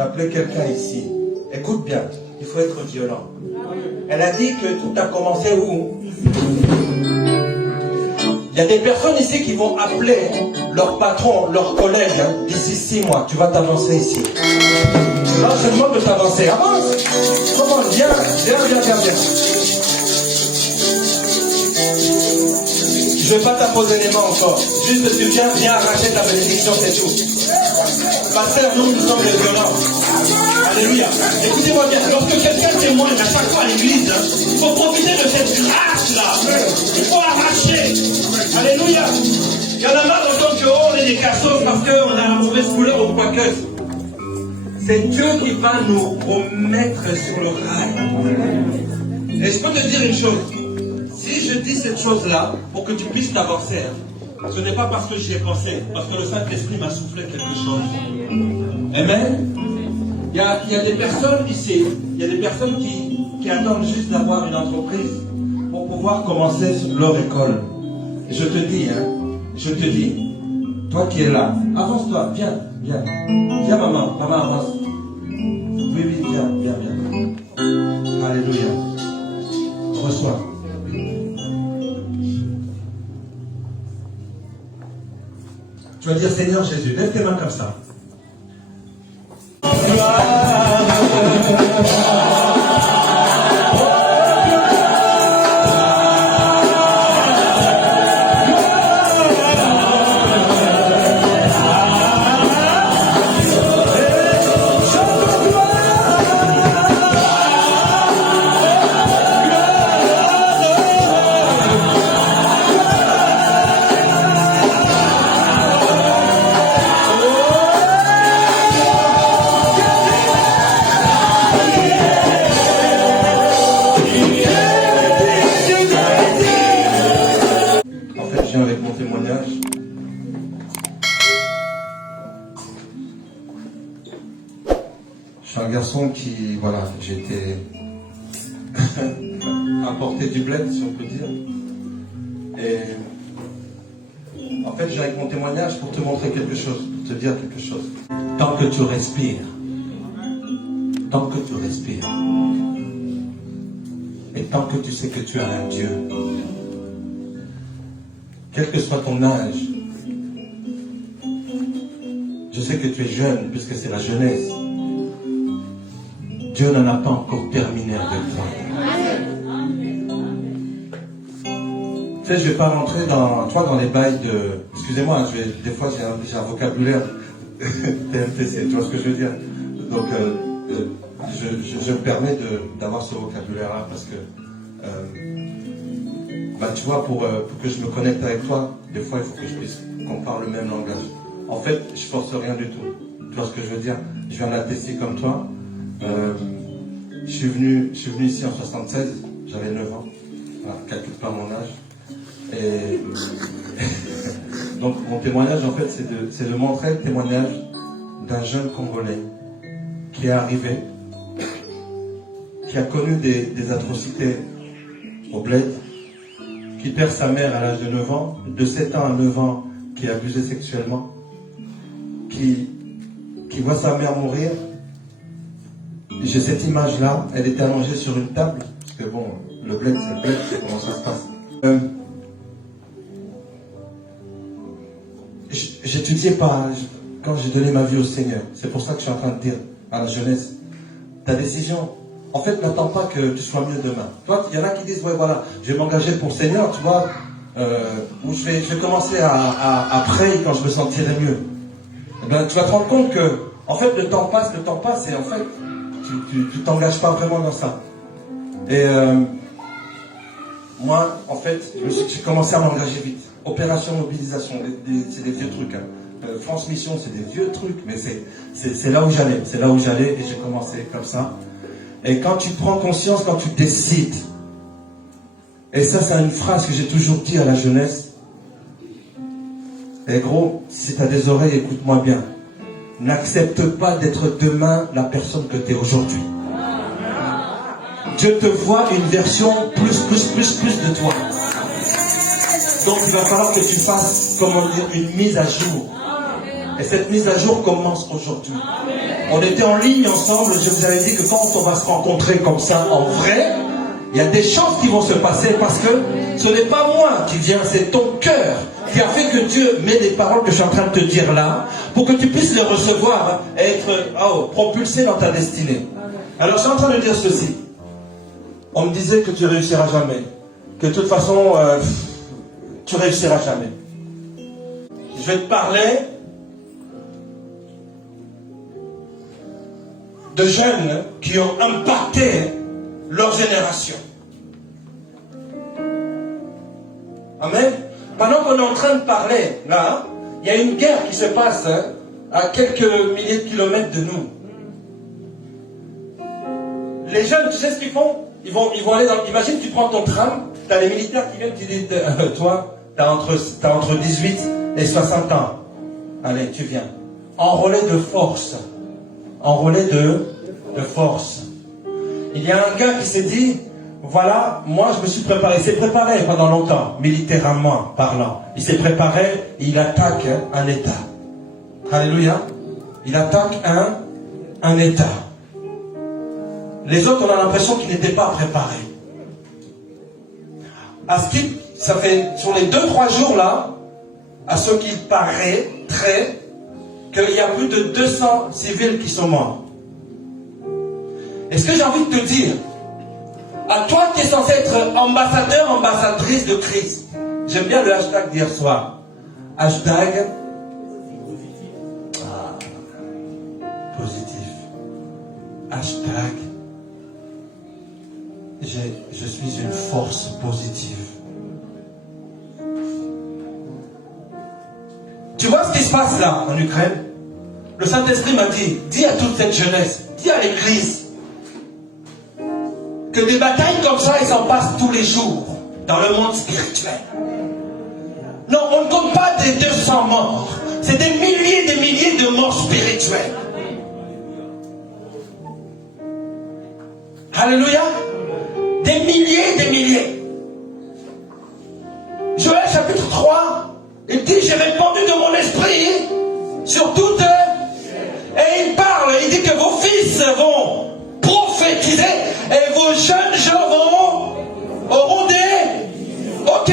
J'ai appelé quelqu'un ici. Écoute bien, il faut être violent. Elle a dit que tout a commencé où? Il y a des personnes ici qui vont appeler leur patron, leur collègue, d'ici 6 mois. Tu vas t'avancer ici. Là, je te demande de t'avancer. Avance. Comment? Viens. Je ne vais pas t'apposer les mains encore. Juste tu viens arracher ta bénédiction, c'est tout. Pasteur, nous sommes les violents. Alléluia. Écoutez-moi bien, lorsque quelqu'un témoigne à chaque fois à l'église, il faut profiter de cette grâce-là. Il faut arracher. Alléluia. Il y en a marre d'autant qu'on est des cassos parce qu'on a la mauvaise couleur ou quoi que. C'est Dieu qui va nous remettre sur le rail. Et je peux te dire une chose. Si je dis cette chose-là, pour que tu puisses t'avancer, ce n'est pas parce que j'y ai pensé, parce que le Saint-Esprit m'a soufflé quelque chose. Amen. Il y a des personnes ici, il y a des personnes qui attendent juste d'avoir une entreprise pour pouvoir commencer leur école. Et je te dis, toi qui es là, avance-toi, viens. Viens maman, avance. Oui, viens. Alléluia. Reçois. Tu vas dire, Seigneur Jésus, lève tes mains comme ça. Avec mon témoignage. Je suis un garçon qui, voilà, j'ai été apporté du bled, si on peut dire. Et en fait, j'ai avec mon témoignage pour te montrer quelque chose, pour te dire quelque chose. Tant que tu respires, et tant que tu sais que tu as un Dieu, quel que soit ton âge, je sais que tu es jeune, puisque c'est la jeunesse. Dieu n'en a pas encore terminé avec toi. Tu sais, je ne vais pas rentrer dans les bails de... Excusez-moi, des fois j'ai un vocabulaire TMTC, tu vois ce que je veux dire? Donc, je me permets d'avoir ce vocabulaire-là, parce que... tu vois, pour que je me connecte avec toi, des fois, il faut que qu'on parle le même langage. En fait, je force rien du tout. Tu vois ce que je veux dire? Je viens d'attester comme toi. Je suis venu ici en 76, j'avais 9 ans. Voilà, calcule pas mon âge. Et donc, mon témoignage, en fait, c'est de montrer le témoignage d'un jeune Congolais qui est arrivé, qui a connu des atrocités au bled, qui perd sa mère à l'âge de 9 ans, de 7 ans à 9 ans, qui est abusé sexuellement, qui voit sa mère mourir. J'ai cette image-là, elle était allongée sur une table, parce que bon, le bled, c'est le bled, c'est comment ça se passe. J'étudiais pas, quand j'ai donné ma vie au Seigneur, c'est pour ça que je suis en train de dire à la jeunesse, ta décision, en fait, n'attends pas que tu sois mieux demain. Toi, il y en a qui disent, ouais, voilà, je vais m'engager pour le Seigneur, tu vois, ou je vais commencer à prier quand je me sentirai mieux. Eh bien, tu vas te rendre compte que, en fait, le temps passe, et en fait, tu t'engages pas vraiment dans ça. Et moi, en fait, j'ai commencé à m'engager vite. Opération mobilisation, c'est des vieux trucs. Hein. France Mission, c'est des vieux trucs, mais c'est là où j'allais, et j'ai commencé comme ça. Et quand tu prends conscience, quand tu décides, et ça c'est une phrase que j'ai toujours dit à la jeunesse, et gros, si tu as des oreilles, écoute-moi bien, n'accepte pas d'être demain la personne que tu es aujourd'hui. Dieu te voit une version plus de toi. Donc il va falloir que tu fasses, comment dire, une mise à jour. Et cette mise à jour commence aujourd'hui. On était en ligne ensemble, je vous avais dit que quand on va se rencontrer comme ça en vrai, il y a des choses qui vont se passer parce que ce n'est pas moi qui viens, c'est ton cœur qui a fait que Dieu met les paroles que je suis en train de te dire là pour que tu puisses les recevoir et être propulsé dans ta destinée. Alors je suis en train de dire ceci. On me disait que tu réussiras jamais. Que de toute façon, tu réussiras jamais. Je vais te parler de jeunes qui ont impacté leur génération. Amen. Pendant qu'on est en train de parler, là, il y a une guerre qui se passe à quelques milliers de kilomètres de nous. Les jeunes, tu sais ce qu'ils font? Ils vont aller dans... Imagine, tu prends ton tram, tu as les militaires qui viennent, tu dis, toi, tu as entre 18 et 60 ans. Allez, tu viens. Enrôlé de force. Enrôlé de force. Il y a un gars qui s'est dit, voilà, moi je me suis préparé. Il s'est préparé pendant longtemps, militairement parlant. Il s'est préparé et il attaque un État. Alléluia. Il attaque un État. Les autres, on a l'impression qu'ils n'étaient pas préparés. À ce qui, ça fait, sur les 2-3 jours là, à ce qu'il paraît, qu'il y a plus de 200 civils qui sont morts. Et ce que j'ai envie de te dire, à toi qui es censé être ambassadeur, ambassadrice de Christ, j'aime bien le hashtag d'hier soir. Hashtag positif. Hashtag je suis une force positive. Tu vois ce qui se passe là en Ukraine? Le Saint-Esprit m'a dit, dis à toute cette jeunesse, dis à l'Église, que des batailles comme ça, ils s'en passent tous les jours dans le monde spirituel. Non, on ne compte pas des 200 morts. C'est des milliers de morts spirituelles. Alléluia. Des milliers. Joël chapitre 3, il dit, j'ai répandu de mon esprit sur toutes. Et il parle, il dit que vos fils vont prophétiser et vos jeunes gens auront des... Ok,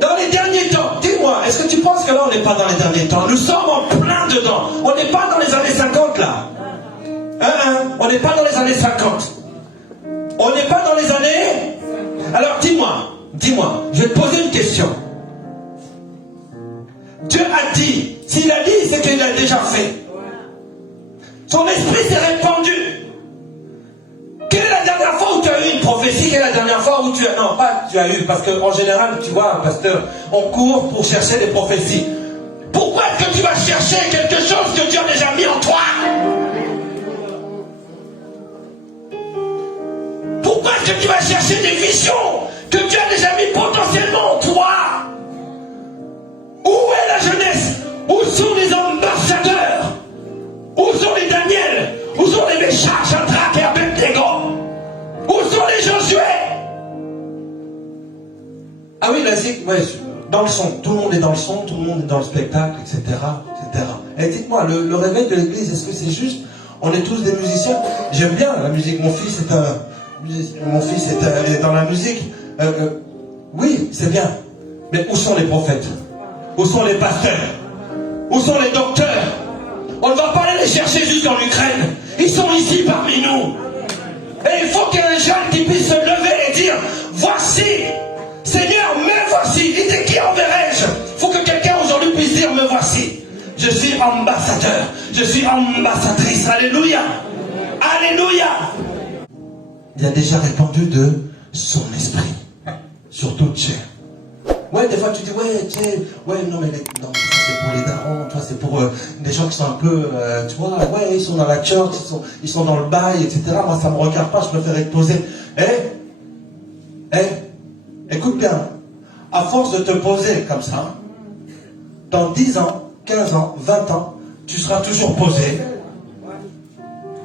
dans les derniers temps, dis-moi, est-ce que tu penses que là on n'est pas dans les derniers temps? Nous sommes en plein dedans. On n'est pas dans les années 50 là. On n'est pas dans les années 50. On n'est pas dans les années... Alors dis-moi, je vais te poser une question. Dieu a dit, s'il a dit, c'est qu'il a déjà fait. Son esprit s'est répandu. Quelle est la dernière fois où tu as eu une prophétie? Quelle est la dernière fois où tu as... Non, pas tu as eu, parce qu'en général, tu vois, pasteur, on court pour chercher des prophéties. Pourquoi est-ce que tu vas chercher quelque chose que Dieu a déjà mis en toi? Pourquoi est-ce que tu vas chercher des visions que Dieu a déjà mis potentiellement en toi? Où est la jeunesse? Où sont les ambassadeurs? Où sont les Daniel? Où sont les Méchach, Shadrach et Abednego? Où sont les Josué? Ah oui, la zik, ouais, dans le son. Tout le monde est dans le son, tout le monde est dans le spectacle, etc. etc. Et dites-moi, le réveil de l'église, est-ce que c'est juste? On est tous des musiciens. J'aime bien la musique. Mon fils est dans la musique. Oui, c'est bien. Mais où sont les prophètes? Où sont les pasteurs? Où sont les docteurs? On ne va pas aller les chercher jusqu'en Ukraine. Ils sont ici parmi nous. Et il faut qu'il y ait un jeune qui puisse se lever et dire, voici, Seigneur, me voici. Il dit, qui enverrai-je? Il faut que quelqu'un aujourd'hui puisse dire, me voici. Je suis ambassadeur. Je suis ambassadrice. Alléluia. Alléluia. Il a déjà répandu de son esprit sur toute chair. Ouais, des fois tu dis, ouais, tu sais, ouais, non, mais non, c'est pour les darons, toi, c'est pour des gens qui sont un peu, tu vois, ouais, ils sont dans la church, ils sont dans le bail, etc. Moi, ça me regarde pas, je préfère être posé. Écoute bien, à force de te poser comme ça, dans 10 ans, 15 ans, 20 ans, tu seras toujours posé.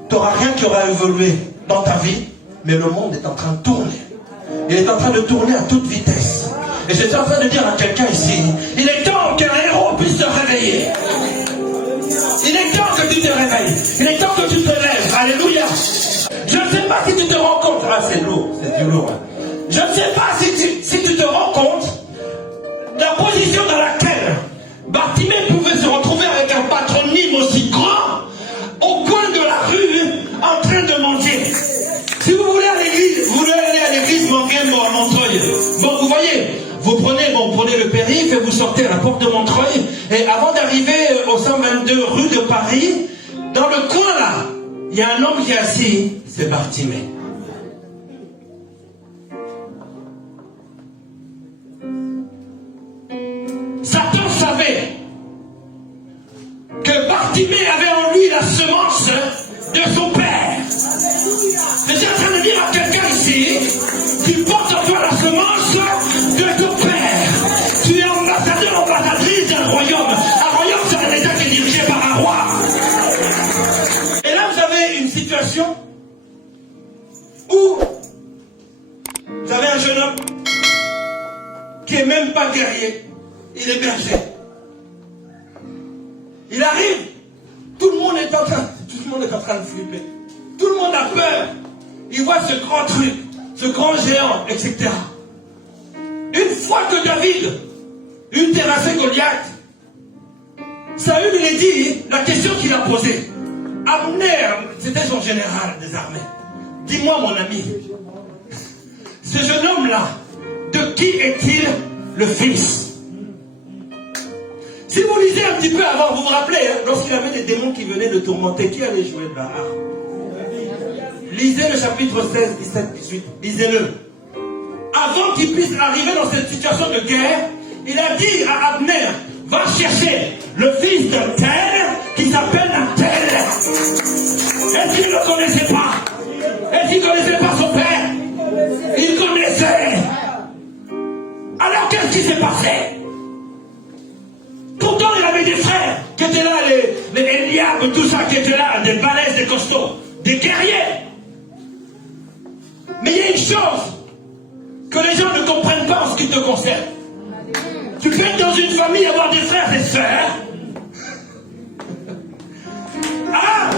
Tu n'auras rien qui aura évolué dans ta vie, mais le monde est en train de tourner. Il est en train de tourner à toute vitesse. Et je suis en train de dire à quelqu'un ici, il est temps qu'un héros puisse se réveiller. réveilles. Il est temps que tu te lèves. Alléluia. Je ne sais pas si tu te rends compte. Ah, c'est lourd, c'est du lourd. Je ne sais pas si tu te rends compte de la position dans laquelle Bartimée pouvait se retrouver avec un patronyme aussi grand au coin de la rue en train de mendier. Si vous voulez à l'église, vous voulez aller à l'église Manguembo à Montreuil. Bon, vous voyez, vous prenez le périph' et vous sortez à la porte de Montreuil. Et avant d'arriver au 122 rue de Paris, dans le coin là, il y a un homme qui est assis, c'est Bartimée. Satan savait que Bartimée avait en lui la semence de son père. Je suis en train de dire à quelqu'un ici, tu portes en toi la semence de ton père. Tu es ambassadeur, ambassadrice d'un royaume. Un royaume, c'est un État qui est dirigé par un roi. Et là, vous avez une situation où vous avez un jeune homme qui n'est même pas guerrier. Il est berger. Il arrive. Tout le monde est en train de flipper. Tout le monde a peur. Il voit ce grand truc, ce grand géant, etc. Une fois que David eut terrassé Goliath, Saül lui a dit la question qu'il a posée. Abner, c'était son général des armées. Dis-moi, mon ami, ce jeune homme-là, de qui est-il le fils? Si vous lisez un petit peu avant, vous vous rappelez, lorsqu'il avait des démons qui venaient le tourmenter, qui allait jouer de la harpe? Lisez le chapitre 16, 17, 18. Lisez-le. Avant qu'il puisse arriver dans cette situation de guerre, il a dit à Abner, va chercher le fils d'un tel qui s'appelle un tel. Est-ce qu'il ne le connaissait pas? Est-ce qu'il ne connaissait pas son père? Il connaissait. Alors qu'est-ce qui s'est passé? Pourtant il avait des frères qui étaient là, les Eliab, tout ça, qui étaient là, des balèzes, des costauds, des guerriers. Mais il y a une chose que les gens ne comprennent pas en ce qui te concerne. Tu peux être dans une famille, avoir des frères et sœurs. Ah!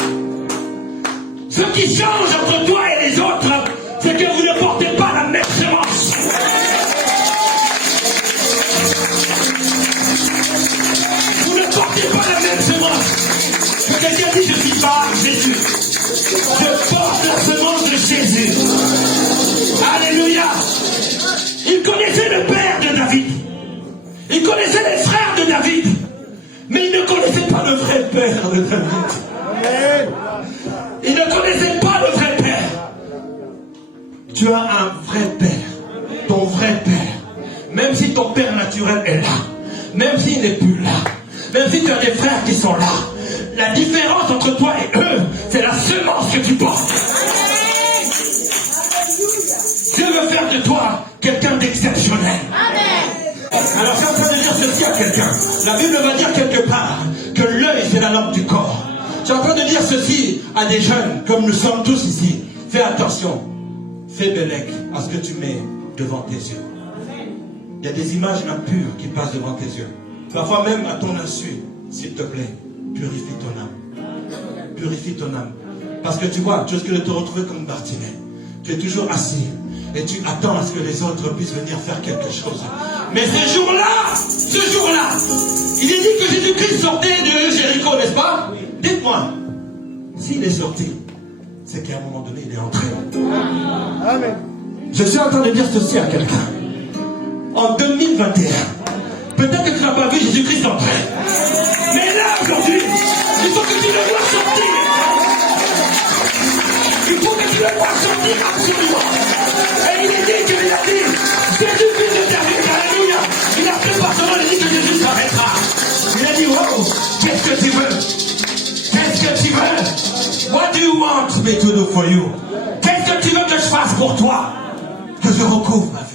Ce qui change entre toi et les autres, c'est que vous ne portez pas la même semence. Vous ne portez pas la même semence. Que quelqu'un dit, je ne suis pas Jésus. Je porte la semence de Jésus. Alléluia. Il connaissait le père de David. Il connaissait les frères de David. Mais il ne connaissait pas le vrai père de David. Il ne connaissait pas le vrai père. Tu as un vrai père. Ton vrai père. Même si ton père naturel est là. Même s'il n'est plus là. Même si tu as des frères qui sont là. La différence entre toi et eux, c'est la semence que tu portes. Dieu veut faire de toi quelqu'un d'exceptionnel. Alors je suis en train de dire ceci à quelqu'un. La Bible va dire quelque part que l'œil c'est la lampe du corps. Je suis en train de dire ceci à des jeunes, comme nous sommes tous ici. Fais attention. Fais bellec à ce que tu mets devant tes yeux. Il y a des images impures qui passent devant tes yeux. Parfois même à ton insu, s'il te plaît, purifie ton âme. Purifie ton âme. Parce que tu vois, tu risques de te retrouver comme Bartimée. Tu es toujours assis et tu attends à ce que les autres puissent venir faire quelque chose. Mais ce jour-là, il est dit que Jésus-Christ sortait de Jéricho, n'est-ce pas? Dites-moi, s'il est sorti, c'est qu'à un moment donné, il est entré. Amen. Je suis en train de dire ceci à quelqu'un. En 2021, peut-être que tu n'as pas vu Jésus-Christ entrer. Mais là, aujourd'hui, il faut que tu le vois sortir. Il faut que tu le vois sortir absolument. Et il est dit qu'il a dit, Jésus, fils de David, alléluia. Il a fait pas seulement, il a dit que Jésus s'arrêtera. Il a dit, wow, qu'est-ce que tu veux? Qu'est-ce que tu veux? What do you want me to do for you? Qu'est-ce que tu veux que je fasse pour toi? Que je recouvre ma vie.